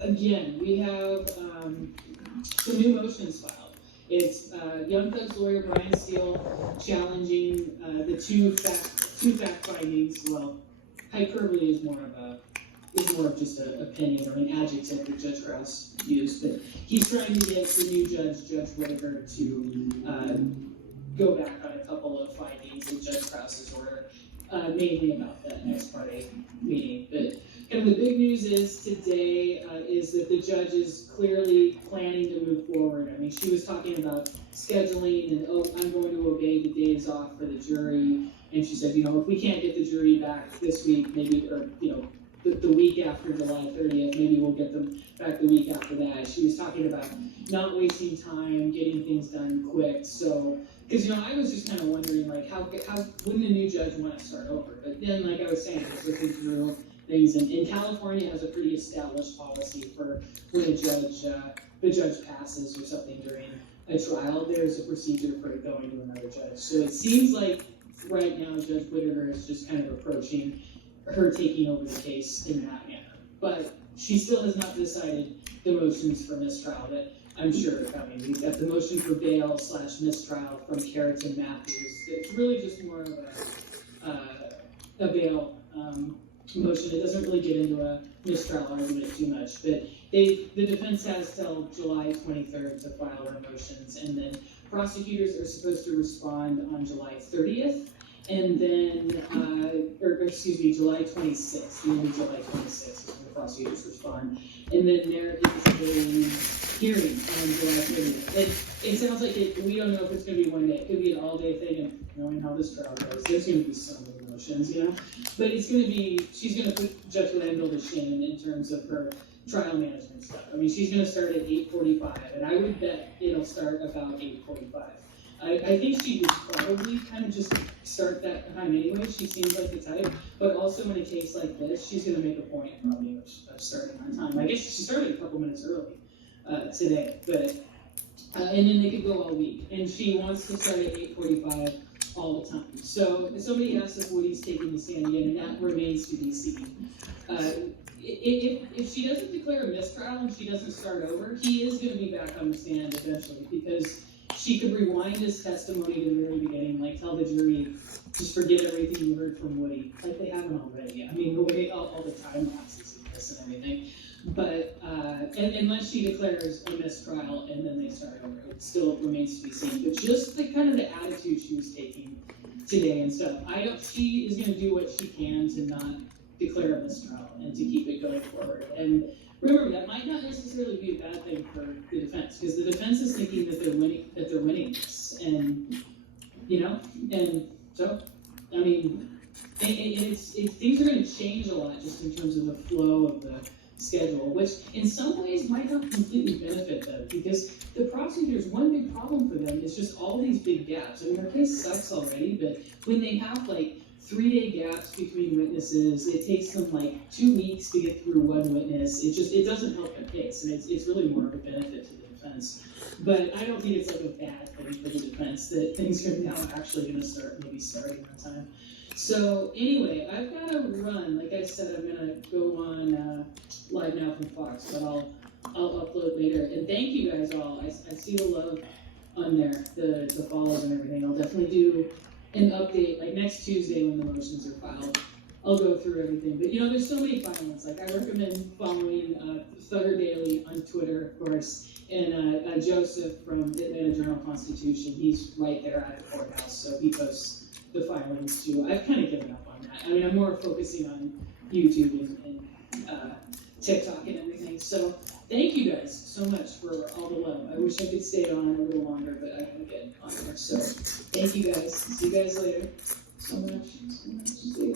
Again, we have some new motions filed. It's Young Thug's lawyer Brian Steele challenging the two fact findings. Well, hyperbole is more of just an opinion or an adjective that Judge Krause used, but he's trying to get the new judge, Judge Whitaker, to go back on a couple of findings in Judge Krause's order, mainly about that next parte meeting. But kind of the big news is today is that the judge is clearly planning to move forward. I mean, she was talking about scheduling and, oh, I'm going to obey the days off for the jury. And she said, if we can't get the jury back this week, maybe, or, the week after July 30th, maybe we'll get them back the week after that. She was talking about not wasting time, getting things done quick. So, because, I was just kind of wondering, like, how wouldn't a new judge want to start over? But then, like I was saying, I was looking through things, and California has a pretty established policy for when the judge passes or something during a trial, there's a procedure for it going to another judge. So it seems like right now Judge Whitaker is just kind of approaching her taking over the case in that manner. But she still has not decided the motions for mistrial that I'm sure are coming. We've got the motion for bail / mistrial from Carrington Matthews. It's really just more of a bail motion. It doesn't really get into a mistrial argument too much, but the defense has till July 23rd to file their motions, and then prosecutors are supposed to respond on July 30th, and then, July 26th, the end of July 26th is when the prosecutors respond, and then there is a hearing on July 30th. It sounds like we don't know if it's going to be one day. It could be an all-day thing, and knowing how this trial goes, there's going to be so many motions, But it's going to be, she's going to put Judge Landell to shame in terms of her trial management stuff. I mean, she's going to start at 8:45, and I would bet it'll start about 8:45. I think she would probably kind of just start that time anyway. She seems like the type, but also in a case like this, she's going to make a point probably of starting on time. I guess she started a couple minutes early today, but and then they could go all week. And she wants to start at 8:45 all the time. So somebody asked if Woody's taking the stand again, and that remains to be seen. If she doesn't declare a mistrial and she doesn't start over, he is going to be back on the stand eventually, because she could rewind his testimony to the very beginning, like tell the jury, just forget everything you heard from Woody, like they haven't already. I mean, the way all the time lapses in this and everything. But unless she declares a mistrial and then they start over, it still remains to be seen. But just the kind of the attitude she was taking today and stuff, she is going to do what she can to not declare a mistrial and to keep it going forward. And remember, that might not necessarily be a bad thing for the defense, because the defense is thinking that they're winning this, and and so I mean, things are going to change a lot just in terms of the flow of the schedule, which in some ways might not completely benefit them, because the prosecutors, one big problem for them is just all these big gaps. I mean, their case sucks already, but when they have like 3-day gaps between witnesses, it takes them like 2 weeks to get through one witness. It doesn't help their case, and it's really more of a benefit to the defense. But I don't think it's like a bad thing for the defense that things are now actually going to start starting on time. So anyway, I've got to run. Like I said, I'm going to go on live now from Fox, but I'll upload later. And thank you guys all. I see the love on there, the follows and everything. I'll definitely do an update like next Tuesday when the motions are filed. I'll go through everything. But there's so many filings. Like, I recommend following Thugger Daily on Twitter, of course, and Joseph from the Atlanta Journal-Constitution. He's right there at the courthouse, so he posts the filings too. I've kind of given up on that. I mean, I'm more focusing on YouTube and TikTok and everything. So thank you guys so much for all the love. I wish I could stay on a little longer, but I couldn't get on there. So thank you guys. See you guys later. So much. See you.